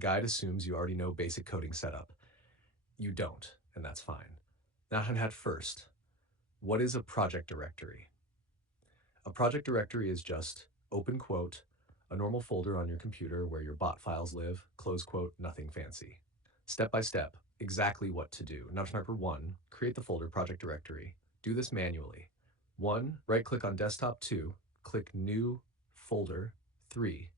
Guide assumes you already know basic coding setup. You don't, and that's fine. Now, at first, what is a project directory? A project directory is just, open quote, a normal folder on your computer where your bot files live, close quote, nothing fancy. Step by step, exactly what to do. Number one, create the folder project directory. Do this manually. 1, right-click on desktop. 2, click new folder. 3,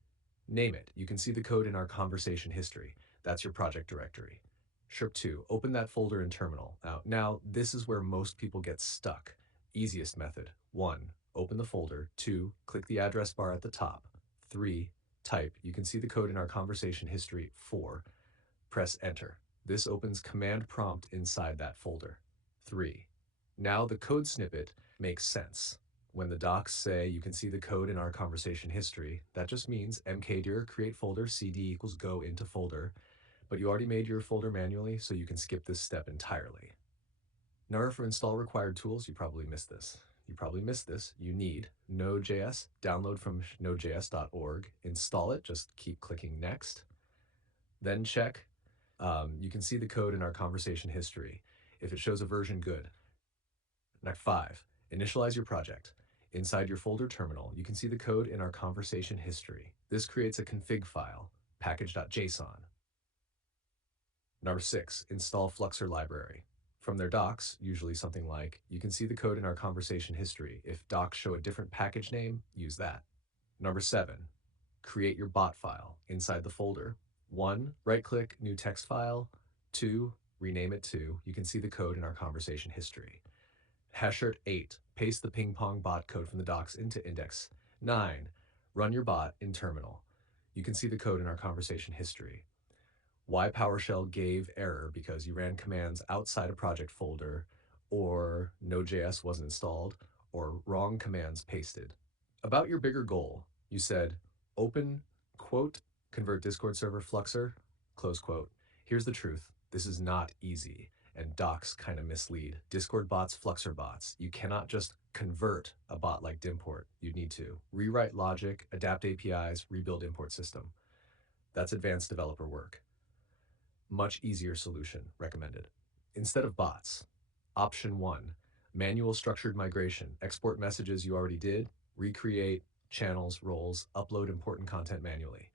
name it. You can see the code in our conversation history. That's your project directory. Sharp 2, open that folder in terminal. Now, this is where most people get stuck. Easiest method. 1, open the folder. 2, click the address bar at the top. 3, type. You can see the code in our conversation history. 4, press enter. This opens command prompt inside that folder. 3, now the code snippet makes sense. When the docs say you can see the code in our conversation history, that just means mkdir create folder cd equals go into folder, but you already made your folder manually, so you can skip this step entirely. Now for install required tools, you probably missed this. You need Node.js, download from nodejs.org, install it, just keep clicking next. Then check. You can see the code in our conversation history. If it shows a version, good. Next 5, initialize your project. Inside your folder terminal, you can see the code in our conversation history. This creates a config file, package.json. Number 6, install Fluxer library. From their docs, usually something like, you can see the code in our conversation history. If docs show a different package name, use that. Number 7, create your bot file inside the folder. 1, right-click, new text file. 2, rename it to, you can see the code in our conversation history. Hashert 8, paste the ping pong bot code from the docs into index. 9, run your bot in terminal. You can see the code in our conversation history. Why PowerShell gave error because you ran commands outside a project folder, or Node.js wasn't installed, or wrong commands pasted. About your bigger goal, you said, open, quote, convert Discord server Fluxer, close quote. Here's the truth. This is not easy, and docs kind of mislead. Discord bots, Fluxer bots. You cannot just convert a bot like Dimport. You need to rewrite logic, adapt APIs, rebuild import system. That's advanced developer work. Much easier solution recommended. Instead of bots, option 1, manual structured migration. Export messages you already did, recreate channels, roles, upload important content manually.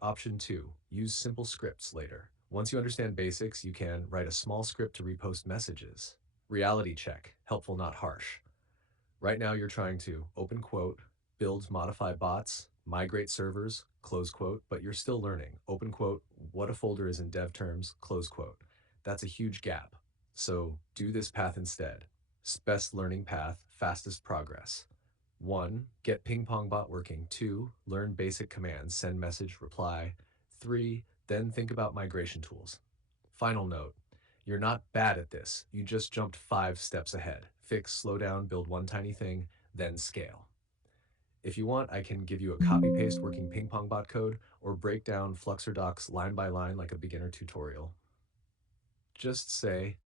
Option 2, use simple scripts later. Once you understand basics, you can write a small script to repost messages. Reality check, helpful not harsh. Right now you're trying to, open quote, build, modify bots, migrate servers, close quote, but you're still learning, open quote, what a folder is in dev terms, close quote. That's a huge gap. So do this path instead. Best learning path, fastest progress. 1, get ping pong bot working. 2, learn basic commands, send message, reply. 3, then think about migration tools. Final note, you're not bad at this. You just jumped 5 steps ahead. Fix, slow down, build one tiny thing, then scale. If you want, I can give you a copy-paste working ping pong bot code or break down Fluxer docs line by line like a beginner tutorial. Just say,